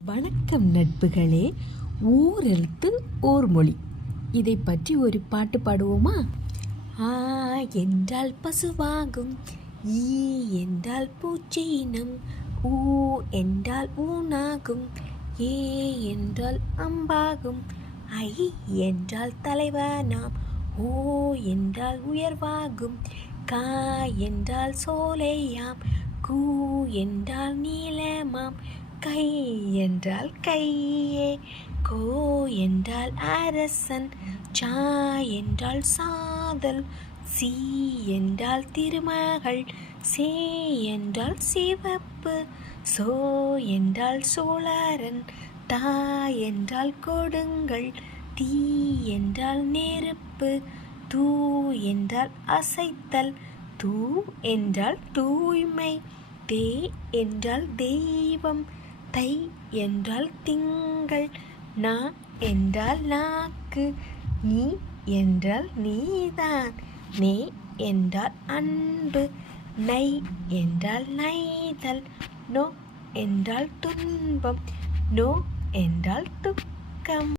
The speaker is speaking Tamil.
வணக்கம் நட்புகளே ஊரெழுத்து ஓர் மொழி. இதை பற்றி ஒரு பாட்டு பாடுவோமா? ஆ என்றால் பசுவாகும் ஈ என்றால் பூச்சினம் ஊ என்றால் ஊனாகும் ஏ என்றால் அம்பாகும் ஐ என்றால் தலைவனாம் ஓ என்றால் உயர்வாகும் கா என்றால் சோலையாம் கூ என்றால் நீளமாம் கை என்றால் கையே கோ என்றால் அரசன் சா என்றால் சாதல் சி என்றால் திருமகள் சே என்றால் சிவப்பு சோ என்றால் சோழரன் தா என்றால் கொடுங்கள் தீ என்றால் நெருப்பு தூ என்றால் அசைத்தல் தூ என்றால் தூய்மை தே என்றால் தெய்வம் தை என்றால் திங்கள் நா என்றால் நாக்கு நீ என்றால் நீதான் நே என்றால் அன்பு நை என்றால் நைதல் நோ என்றால் துன்பம் நோ என்றால் துக்கம்.